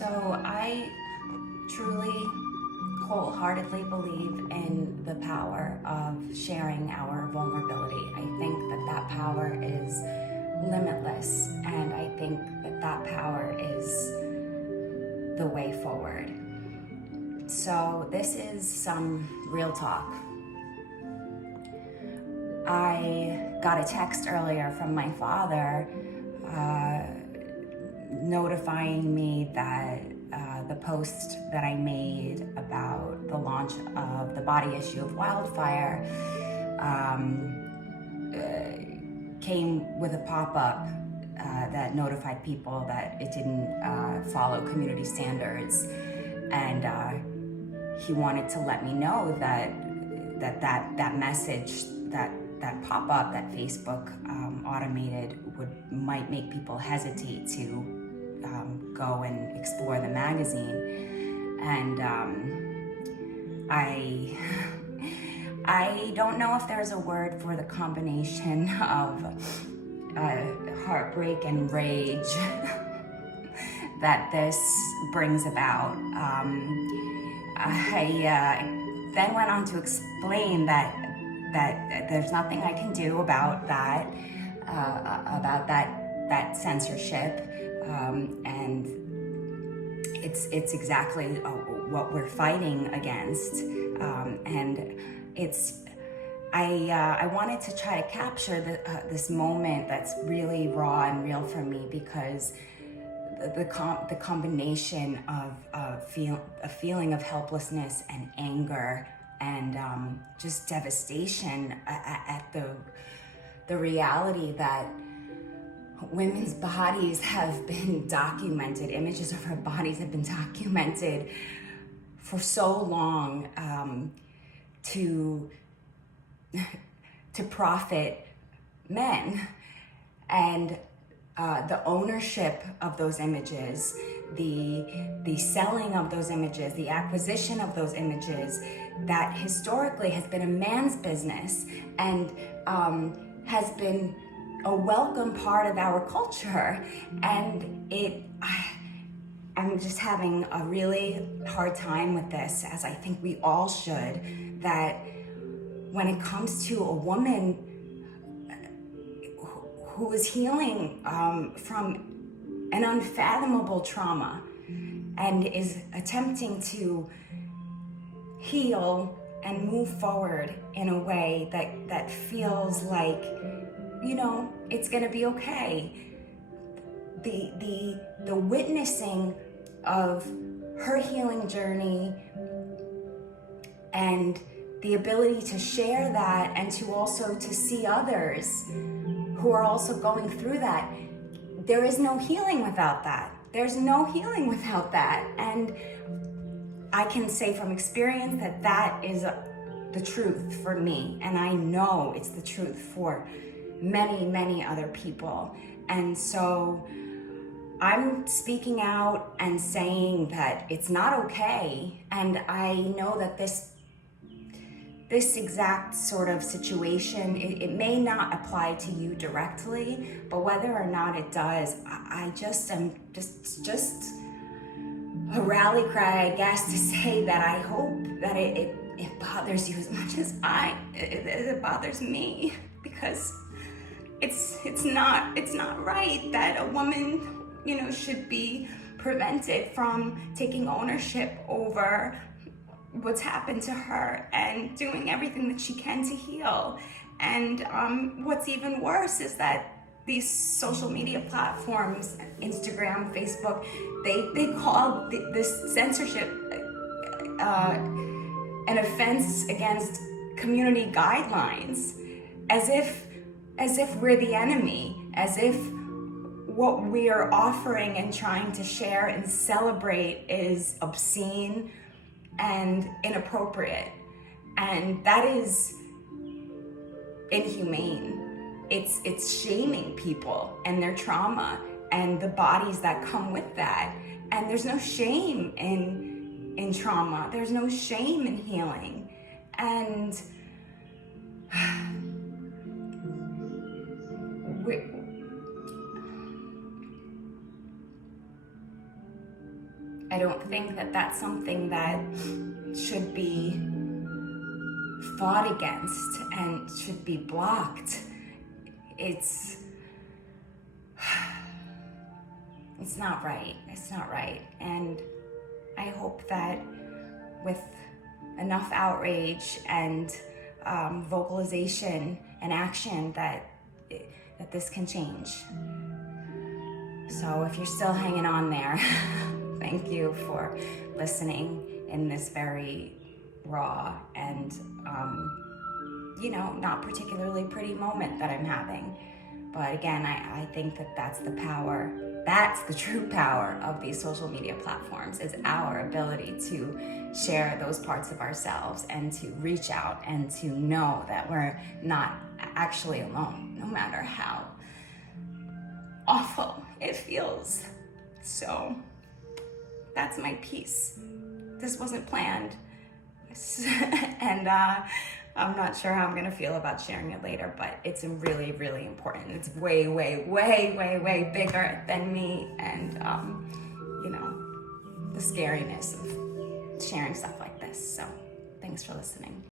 So I truly, wholeheartedly believe in the power of sharing our vulnerability. I think that that power is limitless, and I think that that power is the way forward. So this is some real talk. I got a text earlier from my father notifying me that the post that I made about the launch of the body issue of Wildfire came with a pop-up that notified people that it didn't follow community standards, and he wanted to let me know that message, that pop-up that Facebook automated might make people hesitate to go and explore the magazine. And I don't know if there's a word for the combination of heartbreak and rage that this brings about. I then went on to explain that there's nothing I can do about that censorship, and it's exactly what we're fighting against, and it's. I wanted to try to capture this moment that's really raw and real for me, because the combination of a feeling of helplessness and anger and just devastation at the reality that women's bodies have been documented, images of her bodies have been documented for so long to profit men, and the ownership of those images, the selling of those images, the acquisition of those images, that historically has been a man's business and has been a welcome part of our culture. And I'm just having a really hard time with this, as I think we all should, that when it comes to a woman who is healing from an unfathomable trauma and is attempting to heal and move forward in a way that feels like, it's gonna be okay. The witnessing of her healing journey and the ability to share that, and to also to see others who are also going through that. There is no healing without that. There's no healing without that. And I can say from experience that is the truth for me. And I know it's the truth for many, many other people. And so I'm speaking out and saying that it's not okay. And I know that this exact sort of situation, it may not apply to you directly, but whether or not it does, I just am just a rally cry, I guess, to say that I hope that it bothers you as much as it bothers me, because it's not right that a woman, should be prevented from taking ownership over what's happened to her and doing everything that she can to heal. And what's even worse is that these social media platforms, Instagram, Facebook, they call this censorship an offense against community guidelines, as if we're the enemy, as if what we are offering and trying to share and celebrate is obscene and inappropriate. And that is inhumane. It's shaming people and their trauma and the bodies that come with that. And there's no shame in trauma. There's no shame in healing. And I don't think that that's something that should be fought against and should be blocked. It's not right. It's not right. And I hope that with enough outrage and vocalization and action that this can change. So if you're still hanging on there, thank you for listening in this very raw and, not particularly pretty moment that I'm having. But again, I think that that's the power, that's the true power of these social media platforms, is our ability to share those parts of ourselves and to reach out and to know that we're not actually alone, no matter how awful it feels. So that's my piece. This wasn't planned. And I'm not sure how I'm gonna feel about sharing it later, but it's really, really important. It's way, way, way, way, way bigger than me and, the scariness of sharing stuff like this. So thanks for listening.